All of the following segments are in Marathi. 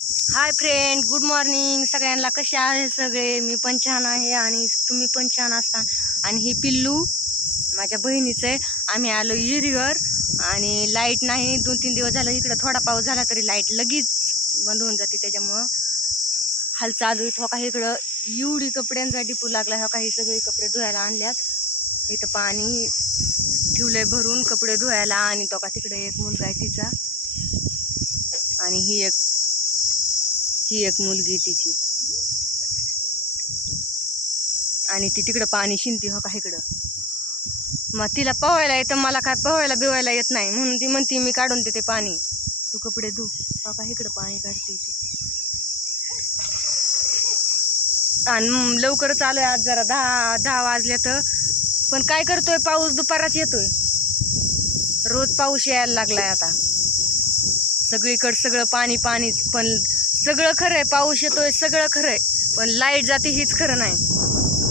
हाय फ्रेंड गुड मॉर्निंग सगळ्यांना कसे आहे सगळे? मी पण छान आहे आणि तुम्ही पण छान असता. आणि ही पिल्लू माझ्या बहिणीचं आहे. आम्ही आलो इरीवर आणि लाइट नाही. दोन तीन दिवस झालं इकडं थोडा पाऊस झाला तरी लाइट लगेच बंद होऊन जाते त्याच्यामुळं हाल चालू आहे. हो का इकडं एवढी कपड्यांचा डिपू लागला हो काही सगळे कपडे धुवायला आणल्यात. इथं पाणी ठेवलंय भरून कपडे धुवायला आणि तो का तिकडे एक मुलगा आहे तिचा. आणि ही एक ही एक मुलगी तिची. आणि ती तिकडं पाणी शिंती हो का इकडं. मग तिला पोहायला येतं मला काय पोहायला बिवायला येत नाही. म्हणून ती म्हणते मी काढून देते पाणी. तू कपडे धु. हो इकडं पाणी काढते ती. आणि लवकरच आलोय आज जरा दहा दहा वाजल्या तर. पण काय करतोय पाऊस दुपाराच येतोय. रोज पाऊस यायला लागलाय आता. सगळीकडं सगळं पाणी पाणीच. पण सगळं खरं आहे पाऊस येतोय सगळं खरं आहे पण लाइट जाते हीच खरं नाही.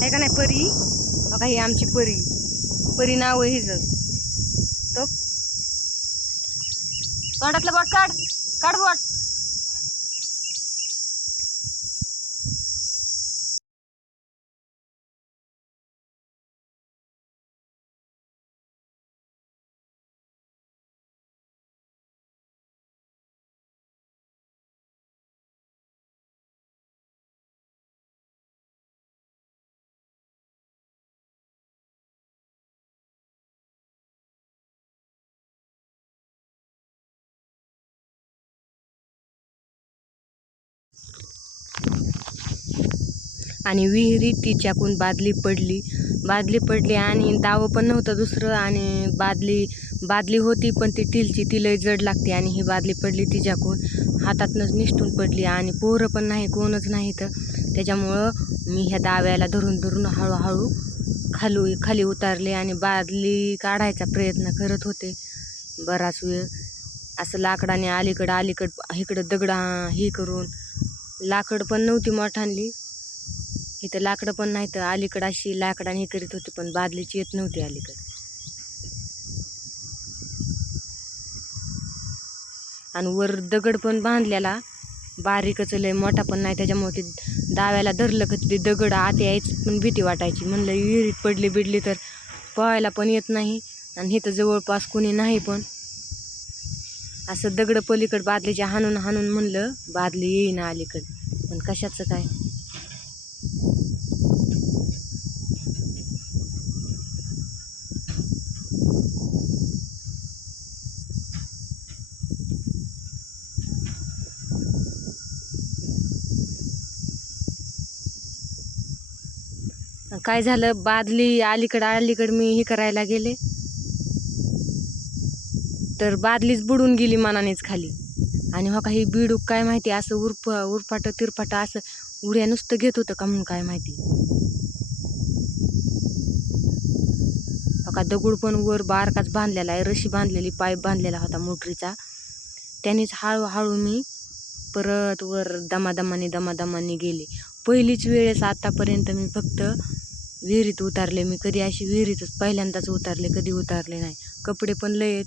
आहे का नाही परी? बघा ही आमची परी. परी नाव आहे हिचं. तो? तोंडातलं बोट काढ. काढ बोट आणि विहिरीत तिच्याकून बादली पडली. बादली पडली आणि दावं पण नव्हतं दुसरं आणि बादली बादली होती पण ती टिलची ती जड लागते आणि ही बादली पडली तिच्याकून हातातनंच निष्ठून पडली आणि पोरं पण नाही कोणच नाही तर त्याच्यामुळं मी ह्या दाव्याला धरून धरून हळूहळू खालू खाली उतारले आणि बादली काढायचा प्रयत्न करत होते. बराच वेळ असं लाकडाने अलीकडं अलीकडं इकडं दगडा हे करून. लाकड पण नव्हती मोठांली. इथं लाकडं पण नाही तर अलीकडं अशी लाकडाने हे करीत होती पण बादलीची येत नव्हती अलीकडं. आणि वर दगड पण बांधलेला बारीकच लय मोठा पण नाही त्याच्यामुळे ते दाव्याला धरलं का ते दगड आत यायची पण भीती वाटायची. म्हणलं विहिरीत पडली बिडली तर पोहायला पण येत नाही आणि इथं जवळपास कोणी नाही पण. असं दगड पलीकड बादलीच्या हाणून हाणून म्हणलं बादली येईना अलीकडं. पण कशाचं काय? काय झालं? बादली अलीकडं अलीकडं मी हे करायला गेले. तर बादलीच बुडून गेली मनानेच खाली. आणि हो काही बिडूक काय माहिती असं उरफ उरफाट तिरफाट असं उड्या नुसतं घेत होतं का म्हणून काय माहिती? हो का दगड पण वर बारकाच बांधलेला आहे रशी बांधलेली पाईप बांधलेला होता मोटरीचा. त्यानेच हळूहळू मी परत वर दमादमाने दमादमाने गेले. पहिलीच वेळेस आतापर्यंत मी फक्त विहिरीत उतारले मी. कधी अशी विहिरीतच पहिल्यांदाच उतारले कधी उतारले नाही. कपडे पण लय आहेत.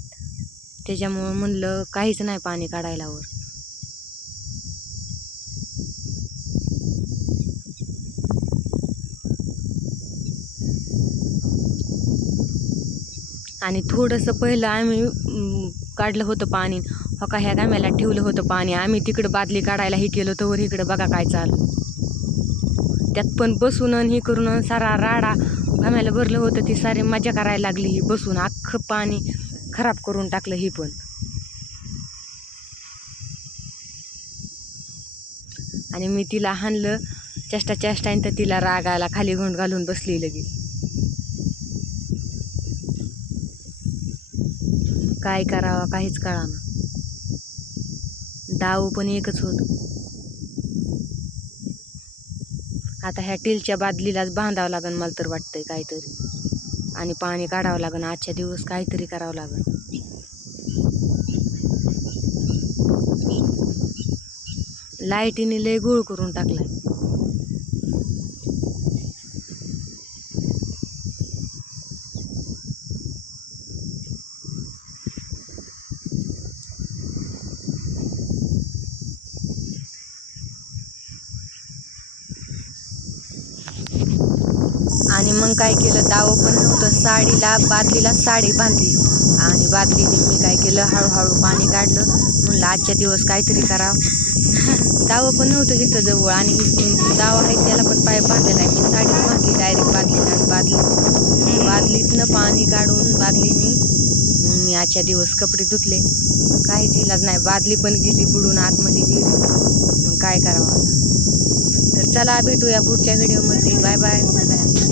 त्याच्यामुळं म्हणलं काहीच नाही पाणी काढायला वर आणि थोडंसं पहिलं आम्ही काढलं होतं पाणी. हो का ह्या गाम्याला ठेवलं होतं पाणी. आम्ही तिकडं बादली काढायला हे केलं तोवर इकडं बघा काय चालू. त्यात पण बसून आणि हे करून सारा राडा आम्हाला भरलं होतं. ती सारी मजा करायला लागली ही बसून. अख्खं पाणी खराब करून टाकलं ही पण. आणि मी तिला हाणलं. चेष्टा चेष्टाईन तर तिला राग आला खाली घोंड घालून बसली लगी काय करावं काहीच कळाना. डाव पण एकच होत. आता ह्या टिलच्या बादलीलाच बांधावं लागन मला तर वाटतंय काहीतरी. आणि पाणी काढावं लागेल आजच्या दिवस काहीतरी करावं लागन. लाईटीने लय गोळ करून टाकलाय. आणि मग काय केलं दावं पण नव्हतं. साडीला बादलीला साडी बांधली. आणि बादलीने मी काय केलं हळूहळू पाणी काढलं. म्हणलं आजच्या दिवस काहीतरी करावं. दावं पण नव्हतं इथं जवळ. आणि दावा आहे त्याला पण पाय बांधलेला आहे. मी साडीच बांधली डायरेक्ट बादलीला आणि बादली बादलीतनं पाणी काढून बादलीने मग मी आजच्या दिवस कपडे धुतले. काहीच इलाज नाही बादली पण गेली बुडून आतमध्ये विहिरीत मग काय करावं आता? तर चला भेटूया पुढच्या व्हिडिओमध्ये बाय बाय